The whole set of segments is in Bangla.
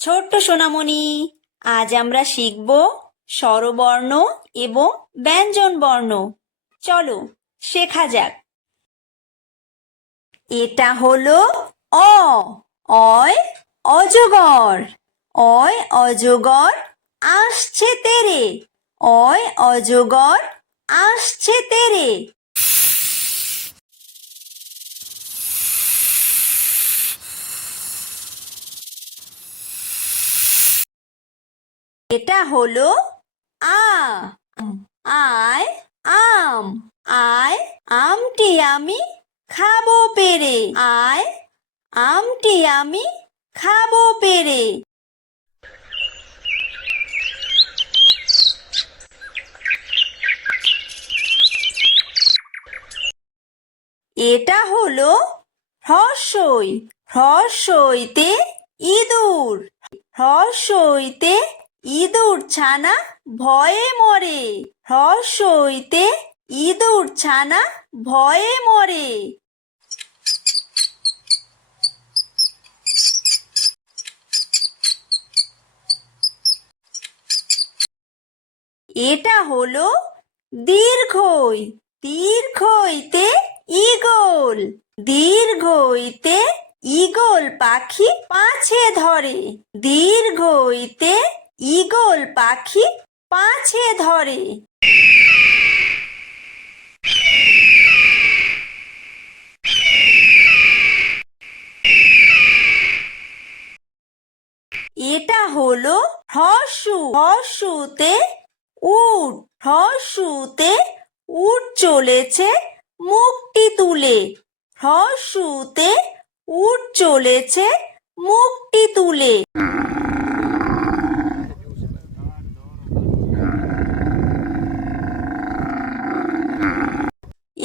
ছোট্ট সোনামণি, আজ আমরা শিখব স্বরবর্ণ এবং ব্যঞ্জন বর্ণ। চলো শেখা যাক। এটা হলো অ। অয় অজগর। অয় অজগর আসছে তেরে। অয় অজগর আসছে তেরে। এটা হলো আ। আয় আম। আয় আমটি আমি খাবো পেরে। আয় আমটি আমি খাবো পেরে। এটা হলো হ্রস্বই। হ্রস্বইতে ইঁদুর। হ্রস্বইতে ইঁদুর ছানা ভয়ে মরে। হ্রস্বইতে ইঁদুর ছানা ভয়ে মরে। এটা হলো দীর্ঘই। দীর্ঘইতে ঈগল। দীর্ঘইতে ঈগল পাখি পাছে ধরে। দীর্ঘইতে ঈগল পাখি পাছে ধরে। এটা হলো হ্রস্ব। হ্রস্বতে উট। হ্রস্বতে উট চলেছে মুখটি তুলে। হ্রস্বতে উট চলেছে মুখটি তুলে।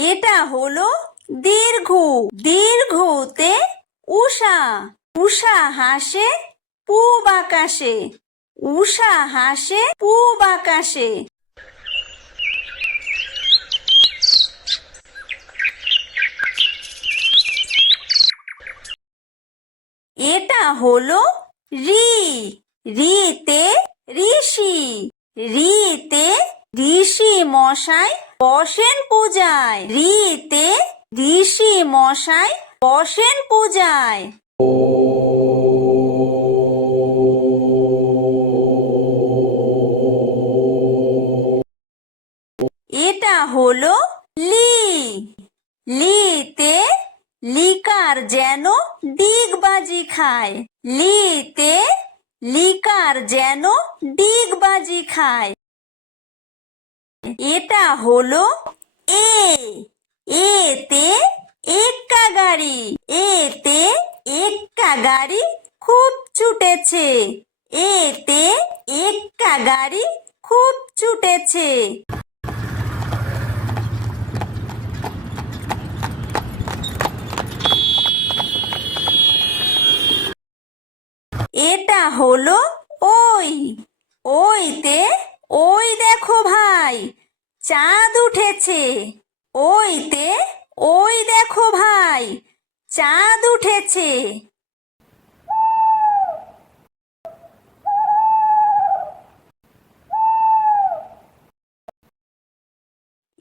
এটা হলো দীর্ঘ। দীর্ঘতে উষা। উষা হাসে পূব আকাশে। উষা হাসে পূব আকাশে। এটা হলো ঋ। ঋতে ঋষি। ঋতে ঋষি মশাই বসেন পূজায়। ঋতে ঋষি মশাই বসেন পূজায়। এটা হলো লি। লিতে লিকার যেন ডিগবাজি খায়। লিতে লিকার যেন ডিগবাজি খায়। এটা হলো এ। এতে এক্কা গাড়ি। এতে এক্কা গাড়ি খুব ছুটেছে। এতে এক্কা গাড়ি খুব ছুটেছে। এটা হলো ওই। ওইতে ওই দেখো ভাই চাঁদ উঠেছে। ওইতে ওই দেখো ভাই চাঁদ উঠেছে।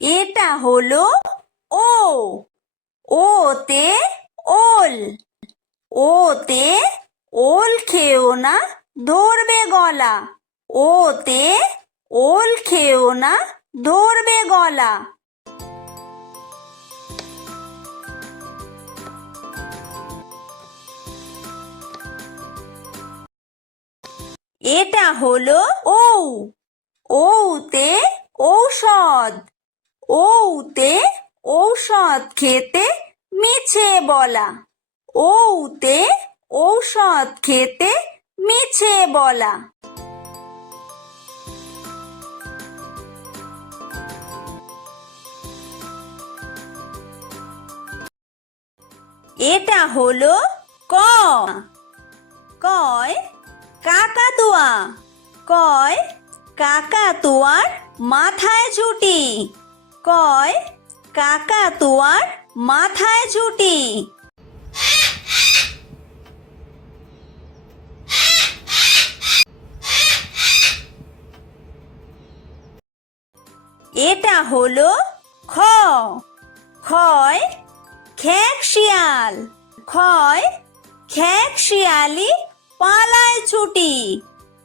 এটা হলো ও। ওতে ওল। ওতে ওল খেও না ধরবে গলা। ওতে ওল খেও না ধরবে গলা। এটা হলো ঔ। ঔতে ঔষধ। ঔতে ঔষধ খেতে মিছে বলা। ঔতে ঔষধ খেতে মিছে বলা। এটা হলো ক। কয় কাকাতুয়া। কয় কাকাতুয়ার মাথায় ঝুঁটি। কয় কাকাতুয়ার মাথায় ঝুঁটি। এটা হলো খ। খয় খেক শিয়াল। খয় খেক শিয়ালি পালায় ছুটি।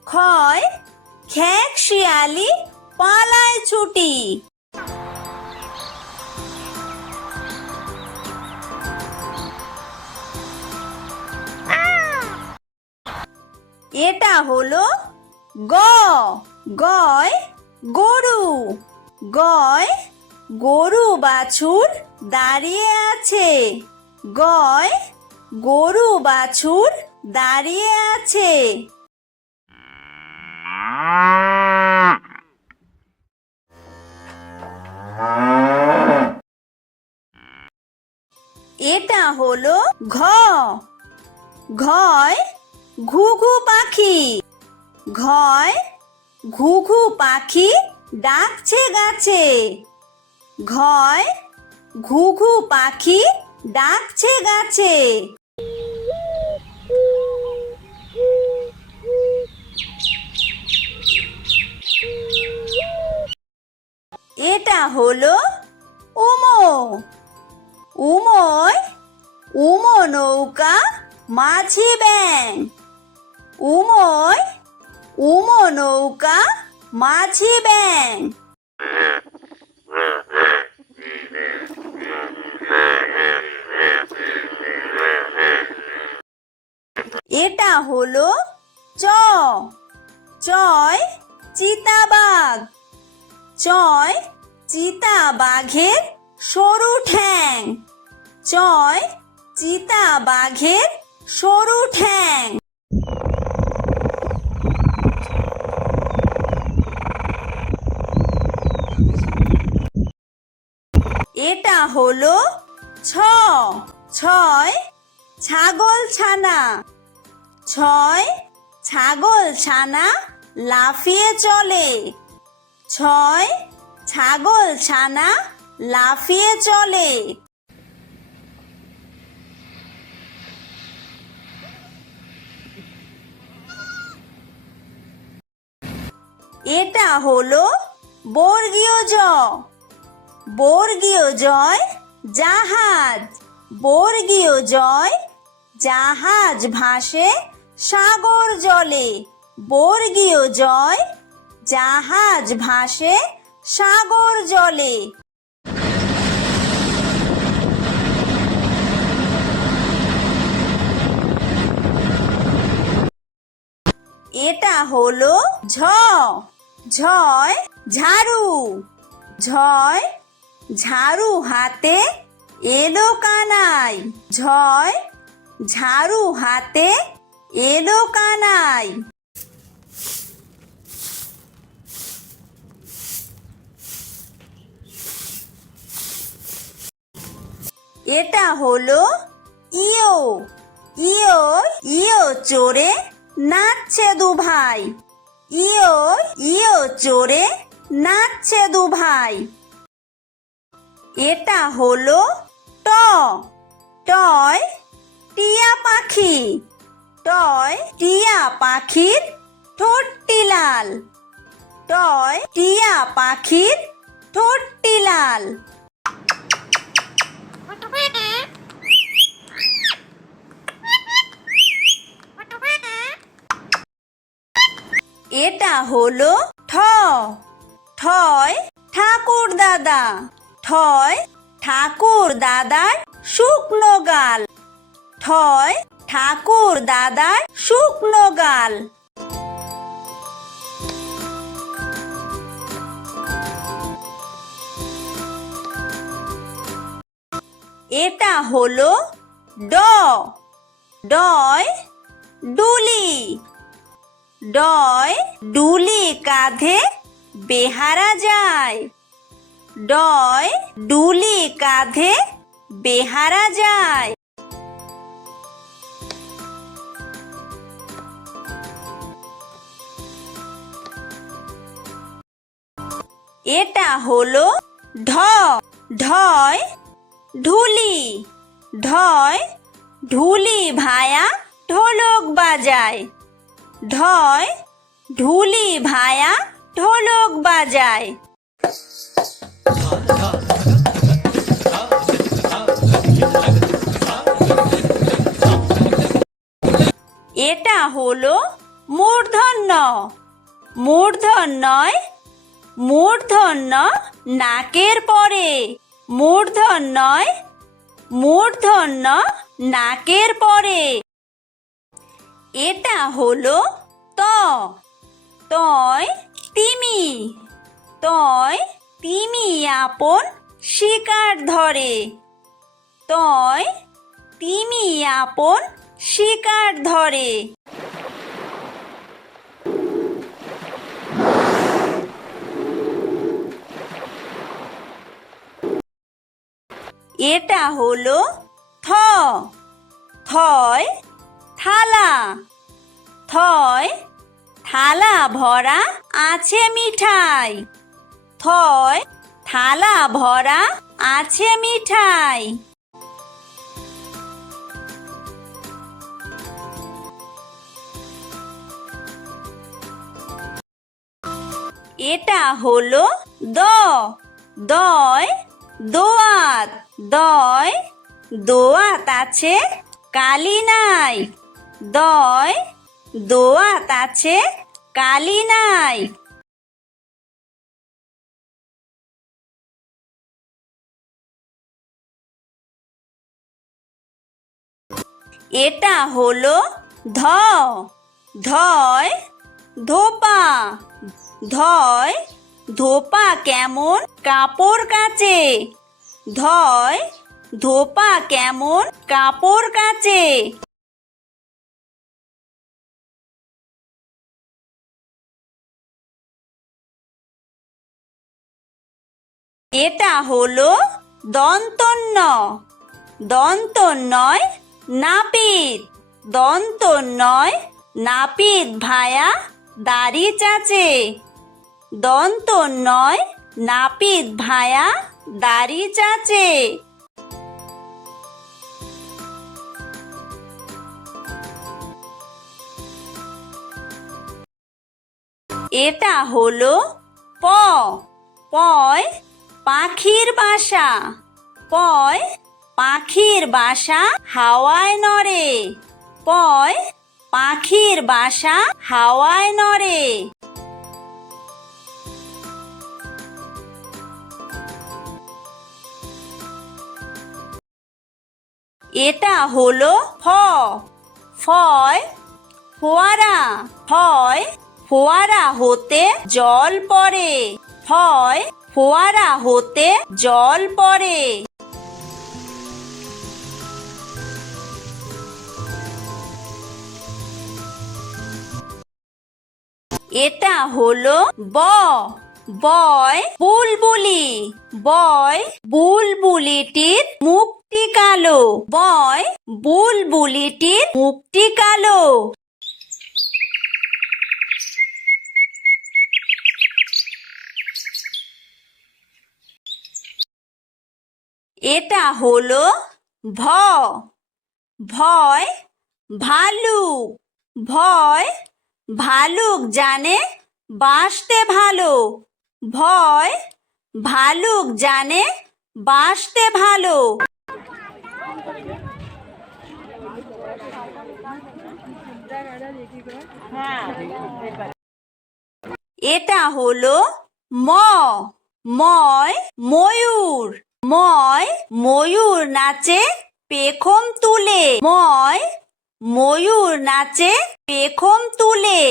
খয় খেক শিয়ালি পালায় ছুটি। এটা হলো গ। গয় গরু। গয় গরু বাছুর দাঁড়িয়ে আছে। গয় গরু বাছুর দাঁড়িয়ে আছে। এটা হলো ঘ। ঘয় ঘুঘু পাখি। ঘয় ঘুঘু পাখি ডাকছে গাছে। ঘয় ঘুঘু পাখি ডাকছে গাছে। এটা হলো উমো। উমোয় উমো নৌকা মাঝি ব্যাং। উমোয় উমো নৌকা মাঝি ব্যাং। এটা হলো চ। চয় চিতাবাঘ। চয় চিতাবাঘের সরু ঠ্যাং। চয় চিতাবাঘের সরু ঠ্যাং। এটা হলো ছ। ছয় ছাগল ছানা। ছয় ছাগল ছানা লাফিয়ে চলে। ছয় ছাগল ছানা লাফিয়ে চলে। এটা হলো বর্গীয় জ। বর্গীয় জয় জাহাজ। বর্গীয় জয় জাহাজ ভাসে সাগর জলে। বর্গীয় জয় জাহাজ ভাসে সাগর জলে। এটা হলো ঝ। ঝয় ঝাড়ু। ঝয় ঝাড়ু হাতে এলো কানাই। ঝয় ঝাড়ু হাতে এলো কানাই। এটা হলো ইয়ো। ইয়ো ইয়ো চড়ে নাচছে দু ভাই। ইয়ো ইয়ো চড়ে নাচছে দু ভাই। এটা হলো ট। টয় টিয়া পাখি। টয় টিয়া পাখির ঠোঁটটি লাল। টয় টিয়া পাখির ঠোঁটটি লাল। এটা হলো ঠ। ঠয় ঠাকুর দাদা। ঠয় ঠাকুর দাদার শুকনো গাল। ঠয় ঠাকুর দাদার শুকনো গাল। এটা হলো ড। ডয় ডুলি। ডয় ডুলি কাঁধে বেহারা যায়। ডয় ডুলি কাঁধে বেহারা যায়। এটা হলো ঢ। ঢয় ঢুলি, ঢয় ঢুলি ভায়া ঢোলক বাজায়, ঢয় ঢুলি ভায়া ঢোলক বাজায়। এটা হলো মূর্ধন্য। মূর্ধন্যয় মূর্ধন্য নাকের পরে, মূর্ধন্যয় মূর্ধন্য নাকের পরে। এটা হলো ত। তয় তিমি, তয় তিমি আপন শিকার ধরে, তয় তিমি আপন শিকার ধরে। এটা হলো থ। থয় থালা, থয় থালা ভরা আছে মিঠাই, থয় থালা ভরা আছে মিঠাই। এটা হলো দ। দয় দোয়াত, দয় দোয়াত আছে কালি নাই, দয় দোয়াত আছে কালি নাই। এটা হলো ধ। ধয় ধোপা, ধয় ধোপা কেমন কাপড় কাচে, ধয় ধোপা কেমন কাপড় কাচে। এটা হলো দন্তন্য। দন্তন্যয় নাপিত, দন্তন্যয় নাপিত ভায়া দাড়ি চাচে, দন্তন্যয় নাপিত ভায়া দাড়ি চাচে। এটা হলো প। পয় পাখির বাসা, পয় পাখির বাসা হাওয়ায় নড়ে, পয় পাখির বাসা হাওয়ায় নড়ে। এটা হলো ফ। ফয় ফোয়ারা, ফয় ফোয়ারা হতে জল পড়ে, ফয় ফোয়ারা হতে জল পড়ে। এটা হলো ব। বয় বুলবুলি, বয় বুলবুলিটির মুখটি কালো, বয় বুলবুলিটির মুখটি কালো। এটা হলো ভ। ভয় ভালুক, ভয় ভালুক জানে বাসতে ভালো, ভয় ভালুক জানে বাসতে ভালো। এটা হলো ম। ময় ময়ূর, ময় ময়ূর নাচে পেখম তুলে, ময় ময়ূর নাচে পেখম তুলে।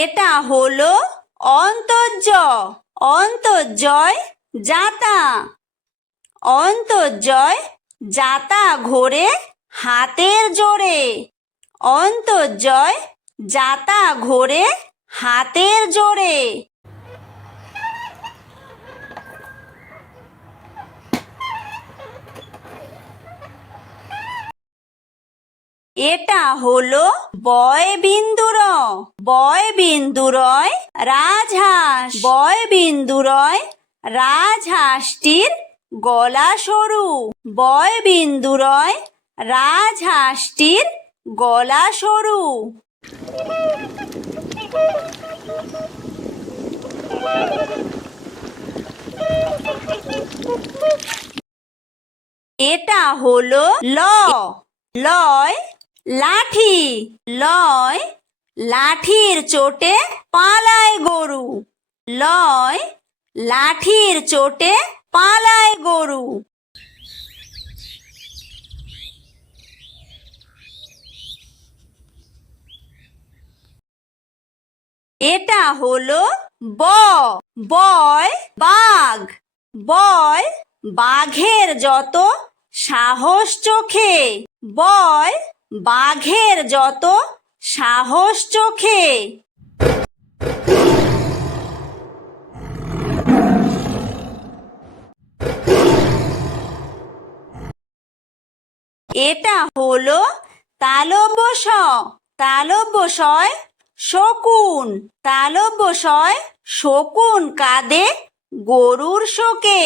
এটা হলো অন্তর্য। অন্তর্জয় জাতা, অন্তর্জয় জাতা ঘোরে হাতের জোরে, অন্তর্জয় জাতা ঘোরে হাতের জোরে। এটা হলো বয় বিন্দু র। বয় বিন্দু রয় রাজহাঁস। বয় বিন্দু রয় রাজহাঁসটির গলা সরু। বয় বিন্দু রয় রাজহাঁসটির গলা সরু। এটা হলো ল। লয় লাঠি। লয় লাঠির চোটে পালায় গরু। লয় লাঠির চোটে পালায় গরু। এটা হলো ব। বয় বাঘ। বয় বাঘের যত সাহস চোখে। বয় বাঘের যত সাহস চোখে। এটা হলো তালব্য শ। তালব্য শয় শকুন। তালব্য শয় শকুন কাঁদে গরুর শোকে।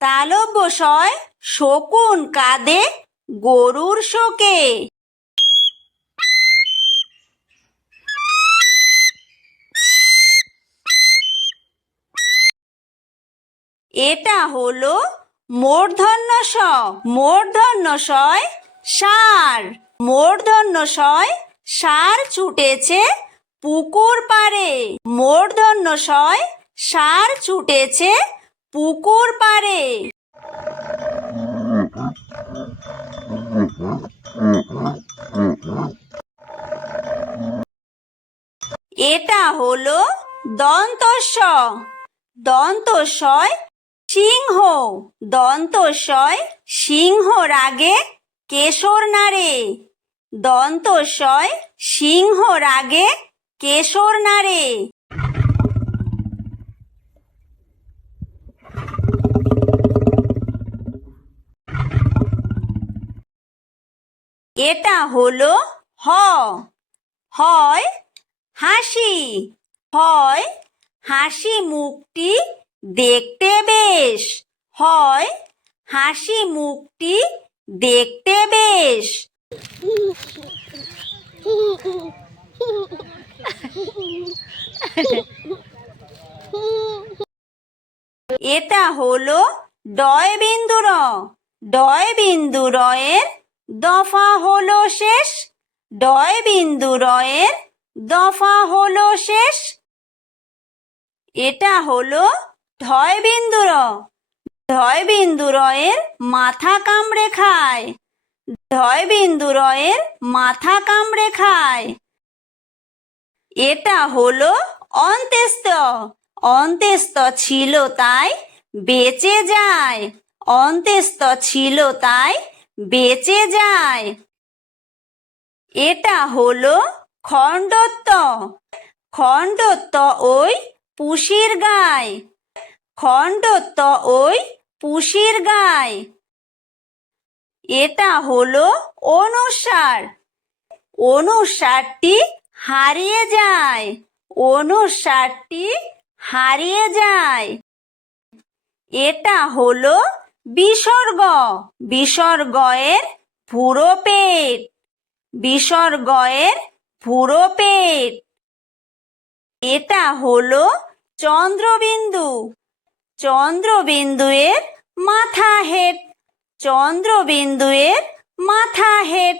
তালব্য শয় শকুন কাঁদে গরুর শোকে। এটা হলো মূর্ধন্য ষ। মূর্ধন্য শয় ষাঁড়। মূর্ধন্য শয় ষাঁড় ছুটেছে পুকুর পাড়ে। মূর্ধন্য শয় ষাঁড় ছুটেছে পুকুর পাড়ে। এটা হলো দন্তস্ব। দন্তস্বয় সিংহ। দন্তস্বয় সিংহ রাগে কেশর নাড়ে। দন্তস্বয় সিংহ রাগে কেশর নাড়ে। এটা হলো হ। হয় হাসি। হয় হাসি মুখটি দেখতে বেশ। হয় হাসি মুখটি দেখতে বেশ। এটা হলো ডয় বিন্দু র। ডয় বিন্দু রয়ের দফা হলো শেষ। ডয় বিন্দু রয়ের দফা হলো শেষ। এটা হলো ঢয় বিন্দু র। ঢয় বিন্দু রয়ের মাথা কামড়ে খায়। ঢয় বিন্দু রয়ের মাথা কামড়ে খায়। এটা হলো অন্ত্যেস্ত। অন্ত্যেস্ত ছিল তাই বেঁচে যায়। অন্ত্যেস্ত ছিল তাই বেঁচে যায়। এটা হলো খণ্ডত্ব। খণ্ডত্ব ওই পুষির গায়। খণ্ডত্ব ওই পুষির গায়। এটা হলো অনুস্বার। অনুস্বারটি হারিয়ে যায়। অনুস্বারটি হারিয়ে যায়। এটা হলো বিসর্গ। বিসর্গয়ের ভুরো পেট। বিসর্গয়ের ভুরো পেট। এটা হলো চন্দ্রবিন্দু। চন্দ্রবিন্দুয়ের মাথা হেট। চন্দ্রবিন্দুয়ের মাথা হেট।